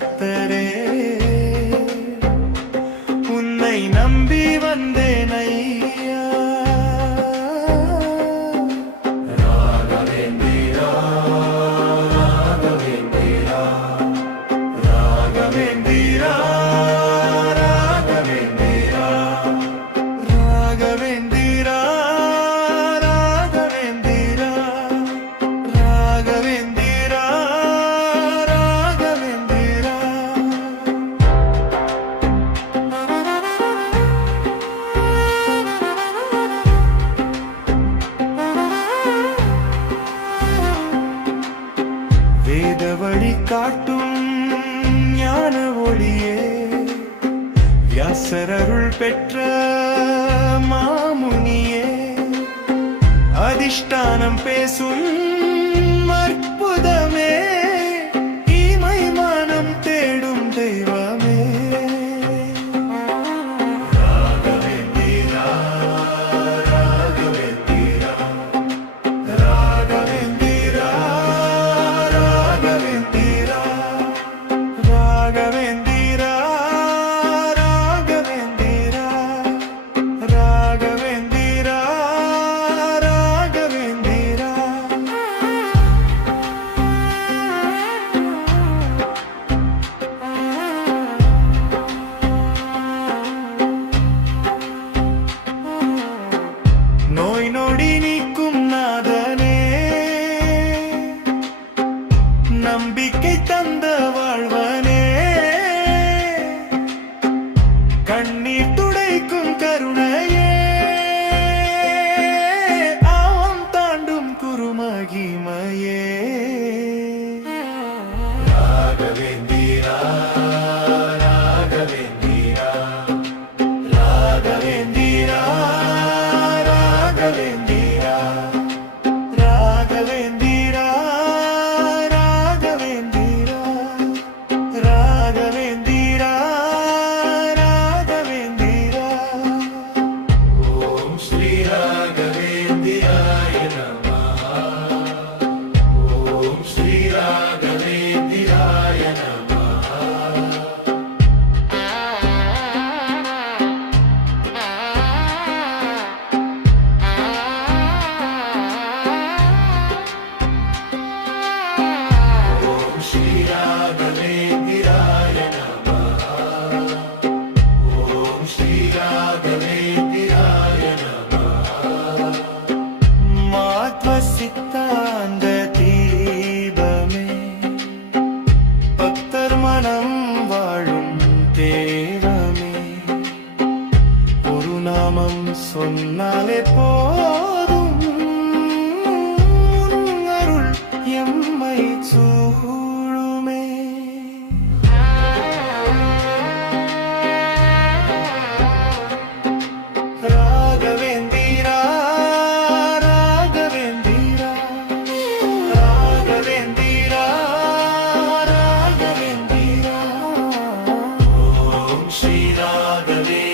Felipe. காட்டும் ஞான ஒளியே. வியாசரருள் பெற்ற மாமுனியே. அதிஷ்டானம் பேசும் Noi, no. நாமம் சொன்னாலே போதும். அருள் எம்மை சூழுமே. ராகவேந்திரா ராகவேந்திரா. ராகவேந்திரா ராகவேந்திரா. ஓம் ஸ்ரீ ராகவே.